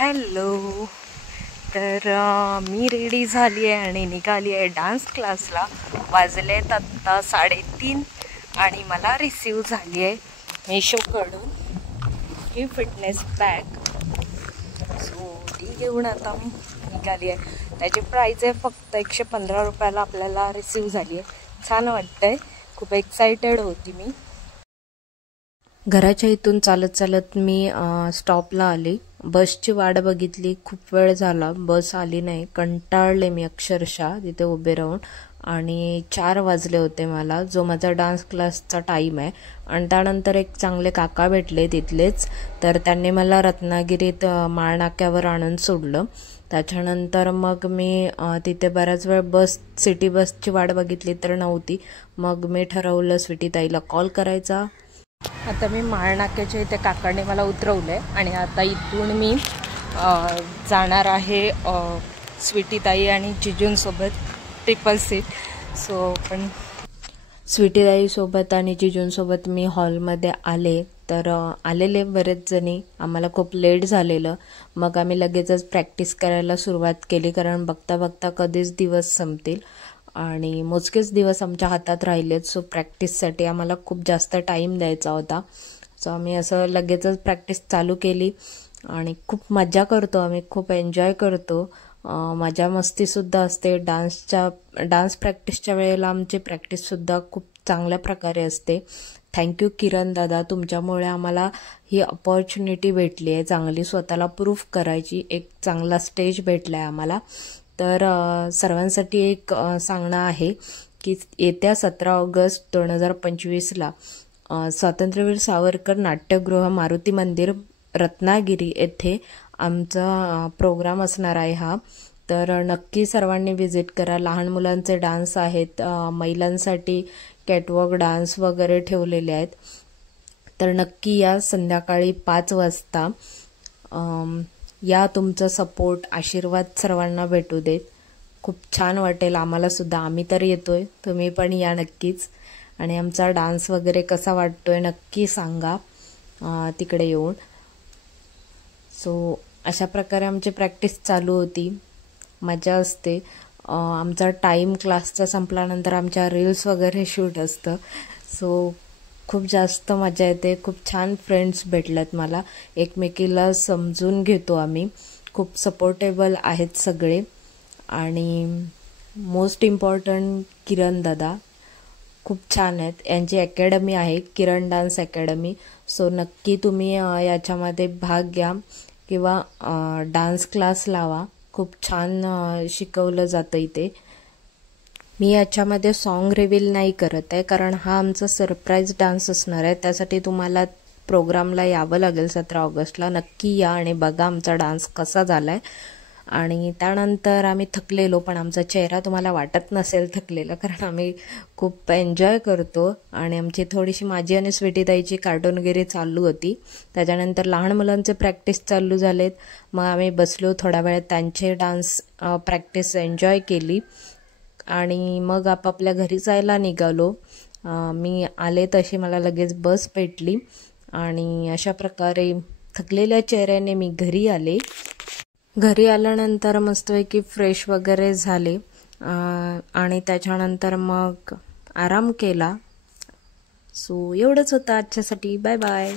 Hello. तर मी ready झाली आहे आणि निघाली आहे डान्स क्लासला. वाजलेत आत्ता 3:30 आणि मला रिसीव झाली आहे मेशोकडून ही फिटनेस बॅग. सो ती घेऊन आता मी निघाली आहे. त्याची प्राईस आहे फक्त 115 रुपयाला आपल्याला रिसीव झाली आहे. छान वाटतंय, खूप एक्सायटेड होती मी. घराच्या इथून चालत चालत मी स्टॉपला आले. बसची वाट बघितली, खूप वेळ झाला, बस आली नाही. कंटाळले मी अक्षरशः तिथे उभे राहून. आणि 4 वाजले होते मला, जो माझा डान्स क्लासचा टाईम आहे. आणि त्यानंतर एक चांगले काका भेटले तिथलेच, तर त्यांनी मला रत्नागिरीत माळनाक्यावर आणून सोडलं. त्याच्यानंतर मग मी तिथे बराच वेळ सिटी बसची वाट बघितली तर नव्हती. मग मी ठरवलं स्वीटीताईला कॉल करायचा. आता मी माळनाक्याच्या इथे काकाने मला उतरवलं आहे आणि आता इथून मी जाणार आहे स्वीटीताई आणि जिजूंसोबत ट्रिपल सीट. सो पण स्वीटीताईसोबत आणि जिजूंसोबत मी हॉलमध्ये आले. तर आलेले बरेच जणी, आम्हाला खूप लेट झालेलं. मग आम्ही लगेचच प्रॅक्टिस करायला सुरुवात केली, कारण बघता बघता कधीच दिवस संपतील आणि मोजकेच दिवस आमच्या हातात राहिलेत. सो प्रॅक्टिससाठी आम्हाला खूप जास्त टाईम द्यायचा होता. सो आम्ही असं लगेचच प्रॅक्टिस चालू केली आणि खूप मजा करतो आम्ही, खूप एन्जॉय करतो. मजा मस्तीसुद्धा असते. डान्स प्रॅक्टिसच्या वेळेला आमची प्रॅक्टिससुद्धा खूप चांगल्या प्रकारे असते. थँक्यू किरण दादा, तुमच्यामुळे आम्हाला ही अपॉर्च्युनिटी भेटली आहे चांगली स्वतःला प्रूफ करायची. एक चांगला स्टेज भेटला आहे आम्हाला. तर सर्वांसाठी एक सांगणं आहे की येत्या 17 ऑगस्ट 2025ला स्वातंत्र्यवीर सावरकर नाट्यगृह मारुती मंदिर रत्नागिरी येथे आमचा प्रोग्राम असणार आहे हा. तर नक्की सर्वांनी व्हिजिट करा. लहान मुलांचे डान्स आहेत, महिलांसाठी कॅटवॉक डान्स वगैरे ठेवलेले आहेत. तर नक्की या संध्याकाळी 5 वाजता. या, तुमचा सपोर्ट आशीर्वाद सर्वांना भेटू देत. खूप छान वाटेल आम्हाला सुद्धा. आम्ही तर येतोय, तुम्ही पण या नक्कीच. आणि आमचा डान्स वगैरे कसा वाटतोय नक्की सांगा तिकडे येऊन. सो अशा प्रकारे आमची प्रॅक्टिस चालू होती. मजा असते. आमचा टाईम क्लासचा संपल्यानंतर आमच्या रील्स वगैरे शूट असतं. सो खूप जास्त मजा येते. खूप छान फ्रेंड्स भेटल्यात मला, एकमेकीला समजून घेतो आम्ही. खूप सपोर्टेबल आहेत सगळे. आणि मोस्ट इम्पॉर्टंट किरण दादा खूप छान आहेत. यांची अकॅडमी आहे, किरण डान्स अकॅडमी. सो नक्की तुम्ही याच्यामध्ये भाग घ्या किंवा डान्स क्लास लावा. खूप छान शिकवलं जातं इथे. मी याच्यामध्ये सॉन्ग रिव्हील नाही करत आहे, कारण हा आमचा सरप्राईज डान्स असणार आहे. त्यासाठी तुम्हाला प्रोग्रामला यावं लागेल 17 ऑगस्टला. नक्की या आणि बघा आमचा डान्स कसा झाला आहे. आणि त्यानंतर आम्ही थकलेलो, पण आमचा चेहरा तुम्हाला वाटत नसेल थकलेला, कारण आम्ही खूप एन्जॉय करतो. आणि आमची थोडीशी माझी आणि स्वीटीताईची कार्टूनगिरी चालू होती. त्याच्यानंतर लहान मुलांचे प्रॅक्टिस चालू झालेत. मग आम्ही बसलो थोडा वेळ, त्यांचे डान्स प्रॅक्टिस एन्जॉय केली आणि मग आपापल्या घरी जायला निघालो. मी आले तशी मला लगेच बस भेटली आणि अशा प्रकारे थकलेल्या चेहऱ्याने मी घरी आले. घरी आल्यानंतर मस्तपैकी फ्रेश वगैरे झाले आणि त्याच्यानंतर मग आराम केला. सो एवढंच होतं आजच्यासाठी. Bye bye.